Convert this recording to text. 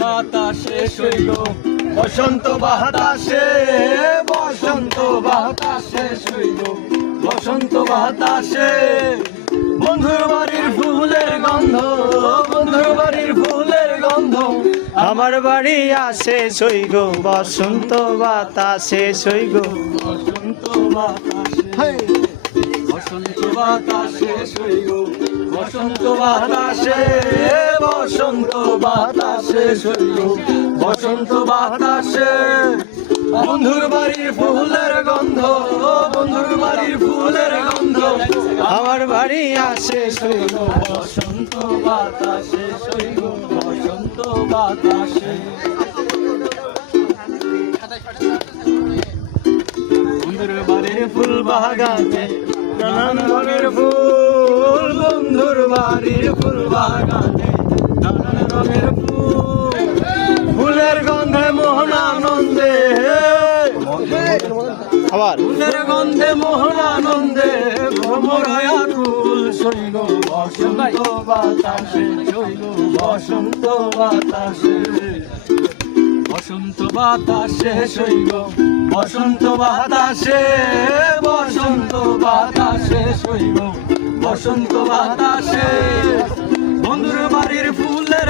বাতাসে শৈল বসন্ত বাতাসে, বসন্ত বাতাসে শৈল বসন্ত বাতাসে। বন্ধুর বাড়ির ফুলের গন্ধ, বন্ধুর বাড়ির ফুলের গন্ধ আমার বাড়ি আসে সইগ বসন্ত বাতাসে সইগ বসন্ত বাতাসে, বসন্ত বাতাসে সইগ বসন্ত বাতাসে, বসন্ত বাতাসে সইগ বসন্ত বাতাসে। বন্ধুর বাড়ির ফুলের গন্ধ, বন্ধুর বাড়ির ফুলের গন্ধ আমার বাড়ি আসে সইগ বসন্ত বাতাসে সইগ বসন্ত বাতাসে। বন্ধুর বাড়ির ফুল বাগানে নানান রঙের ফুল, বন্ধুর বাড়ির ফুল বাগানে নানান রঙের ফুল। ফুলের গন্ধে মোহন আনন্দে, আবার ফুলের গন্ধে মোহন আনন্দে ভ্রমর আকুল সইগ বসন্ত বাতাসে সইগ বসন্ত বাতাসে, বসন্ত বাতাসে সইগ বসন্ত বাতাসে, বসন্ত বাতাসে সইগ বসন্ত বাতাসে। বন্ধুর বাড়ির ফুলের